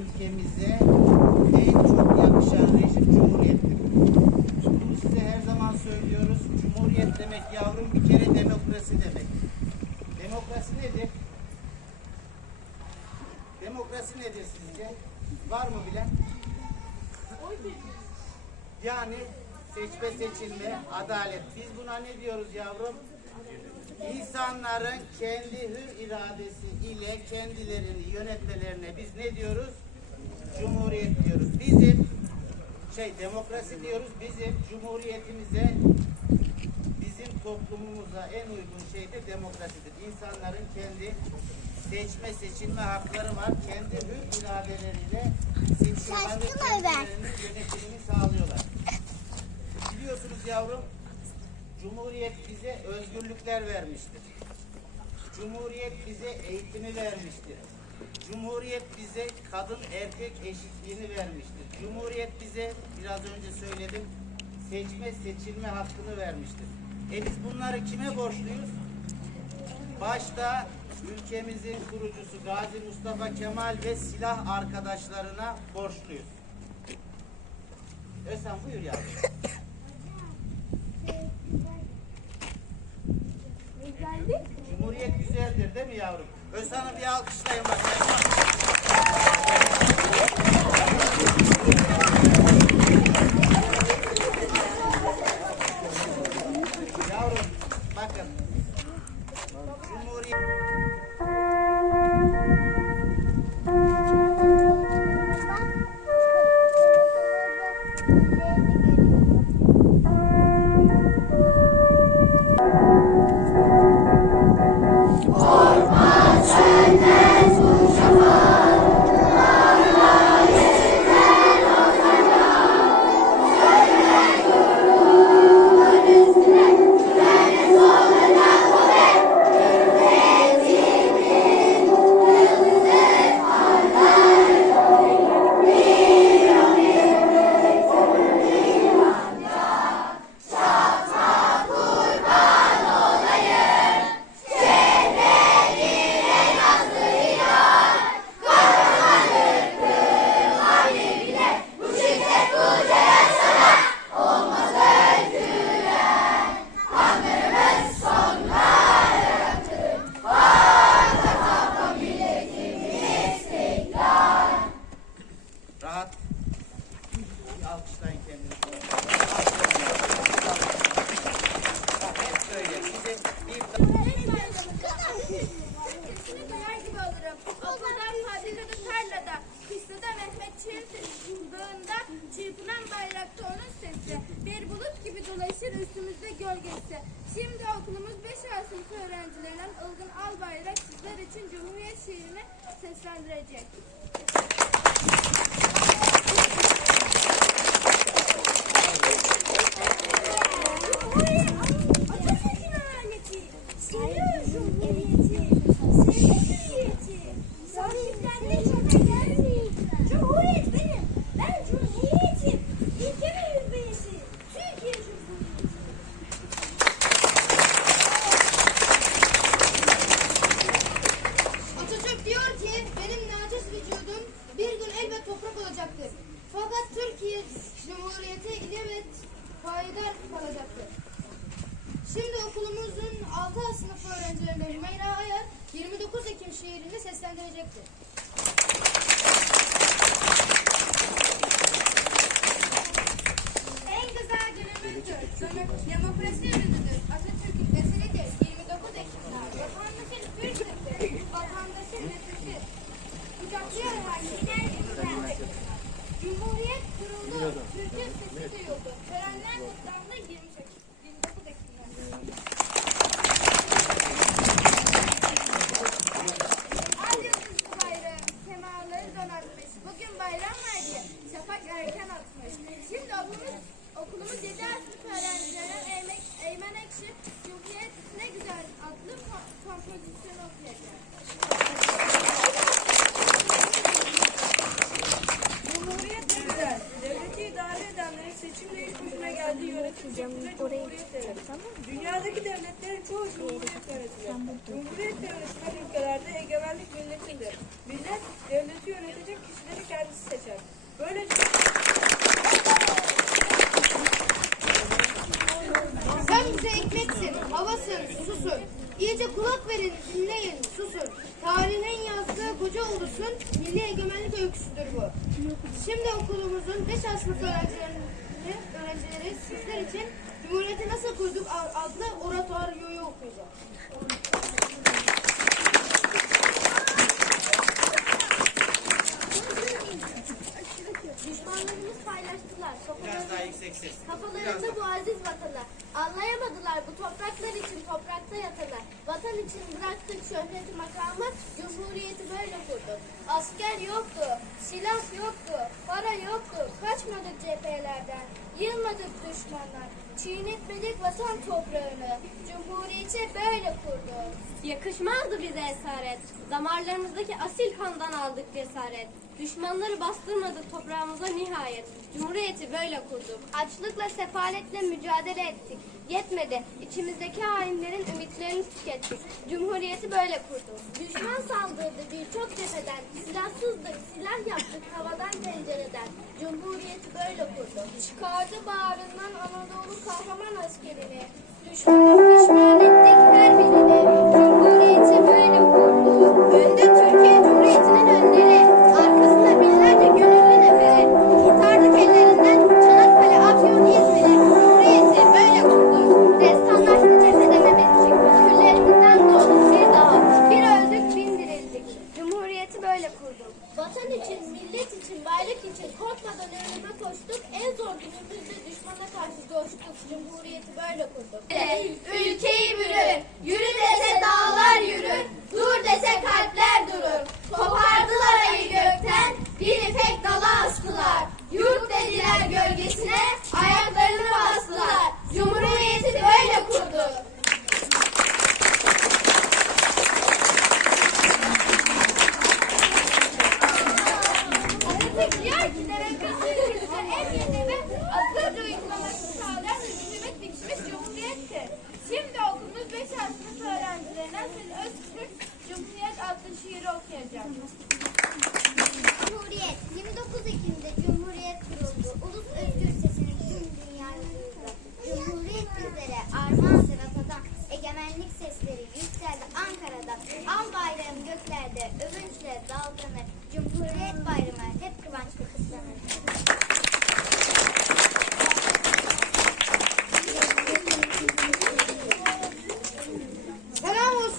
ülkemize en çok yakışan rejim cumhuriyettir. Bunu size her zaman söylüyoruz. Cumhuriyet demek yavrum bir kere demokrasi demek. Demokrasi nedir? Demokrasi nedir sizce? Var mı bilen? Yani seçme seçilme, adalet. Biz buna ne diyoruz yavrum? İnsanların kendi hür iradesi ile kendilerini yönetmelerine biz ne diyoruz? Cumhuriyet diyoruz. Bizim şey demokrasi diyoruz. Bizim cumhuriyetimize bizim toplumumuza en uygun şey de demokrasidir. İnsanların kendi seçme seçilme hakları var. Kendi hür iradeleriyle seçiyorlar ve kendilerinin yönetimini sağlıyorlar. Biliyorsunuz yavrum, Cumhuriyet bize özgürlükler vermiştir. Cumhuriyet bize eğitimi vermiştir. Cumhuriyet bize kadın erkek eşitliğini vermiştir. Cumhuriyet bize biraz önce söyledim seçme seçilme hakkını vermiştir. E biz bunları kime borçluyuz? Başta ülkemizin kurucusu Gazi Mustafa Kemal ve silah arkadaşlarına borçluyuz. Özlem buyur yavrum. Cumhuriyet güzeldir değil mi yavrum? Özhan'ı bir alkışlayın bakayım. Yavrum bakın. Cumhuriyet Dağında çırpınan bayrakta onun sesi. Bir bulut gibi dolaşır üstümüzde gölgesi. Şimdi okulumuz 5 A sınıfı öğrencilerinden Ilgın Albayrak sizler için Cumhuriyet şiirini seslendirecek. Şiirini seslendirecektir. En güzel günümüzdür. Demo- Demokrasi ürünüdür. Atatürk'ün eseridir. 29 Ekim'ler. Vatandaşın Türk'tür. Vatandaşın nefesi. Hakimler güzel. Cumhuriyet kuruldu. Türk'ün sesi duyuldu. Törenler kutlandı 20 Ekim. 29 Ekim'ler. Ay yıldızlı bayrağım, semaları donatmış. Bugün bayram var diye şafak erken atmış. Şimdi okulumuz, okulumuz 7 sınıf öğrencilerine Eymen, Ekşi Cumhuriyet ne güzel adlı ko- kompozisyonu okuyacak. Cumhuriyet ne güzel. Devleti idare edenlerin seçimle ilk başına geldiği yönetim şekli Cumhuriyet devleti. Dünyadaki devletlerin çoğu Cumhuriyet yönetilir. Cumhuriyet devleti yönetecek kişileri kendi öyküsüdür bu. Şimdi okulumuzun 5 sınıf öğrencileri, öğrencileri sizler için Cumhuriyeti nasıl kurduk adlı oratoryoyu okuyacak. Düşmanlarımız paylaştılar. Biraz daha yüksek ses. Kafalarında bu aziz vatanı. Anlayamadılar bu topraklar için toprakta yatanı. Vatan için bıraktık şöhreti makamı, düşmanlar. Çiğnetmedik vatan toprağını. Cumhuriyeti böyle kurduk. Yakışmazdı bize esaret. Damarlarımızdaki asil kandan aldık cesaret. Düşmanları bastırmadık toprağımıza nihayet. Cumhuriyeti böyle kurduk. Açlıkla sefaletle mücadele ettik. Yetmedi. İçimizdeki hainlerin ümitlerini tükettik. Cumhuriyeti böyle kurduk. Düşman saldırdı birçok cepheden. Silahsızdık, silah yaptık. Cumhuriyeti böyle kurduk. Çıkardı bağrından Anadolu kahraman askerini. Düşmanı pişman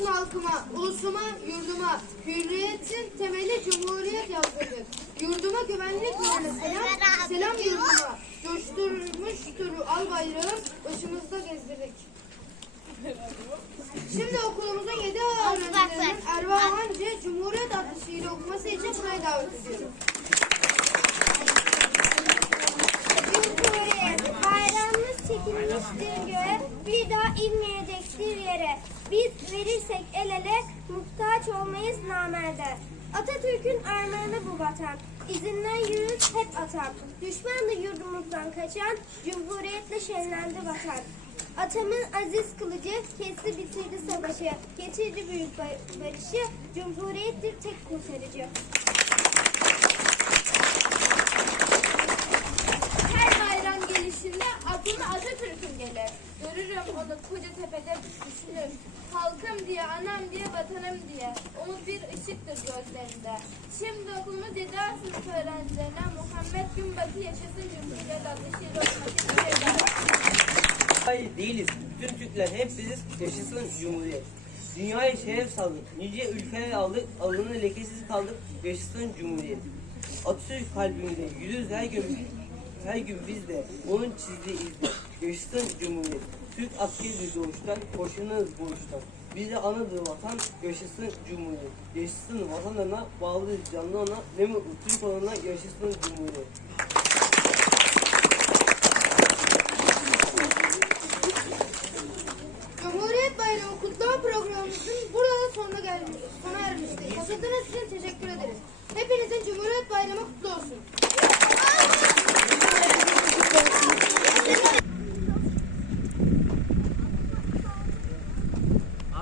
Olsun halkıma, ulusuma, yurduma. Hürriyetin temeli cumhuriyet yazdırdık. Yurduma güvenlik uğruna selam, selam yurduma. Coşturmuştur al bayrağı, başımızda gezdirdik. Şimdi okulumuzun yedi öğrencilerinin Erva Hancı Cumhuriyet adlı şiiri okuması için buraya davet ediyorum. Cumhuriyet bayrağımız çekilmiştir göğe, bir daha inmeyecektir yere. Biz verirsek el ele, muhtaç olmayız namerde. Atatürk'ün armağanı bu vatan, izinden yürür hep atan. Düşman da yurdumuzdan kaçan, cumhuriyetle şenlendi vatan. Atamın aziz kılıcı kesti bitirdi savaşı, getirdi büyük ba- barışı, cumhuriyettir tek kurtarıcı. Görürüm onu koca tepede düşünür. Halkım diye, anam diye, vatanım diye. Umut bir ışıktır gözlerinde. Şimdi okulumuz 7. sınıf öğrencilerine Muhammed Günbatı Yaşasın Cumhuriyet adlı şiir okumak bir Hayır değiliz. Bütün Türkler hep biziz. Yaşasın Cumhuriyet. Dünyaya şeref saldık. Nice ülkeler aldık. Alnına lekesiz kaldık. Yaşasın Cumhuriyet. Atatürk kalbimde yürürüz her gün. Her gün biz de onun çizdiği izde. Yaşasın Cumhuriyet. Türk askeri doğuştan, boşanırız boğuştan. Bize anadır vatan, yaşasın Cumhuriyet. Yaşasın vatanına, bağlıyız canlı ona, ne mutlu olana yaşasın Cumhuriyet.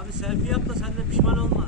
Abi selfie yap da sen de pişman olma.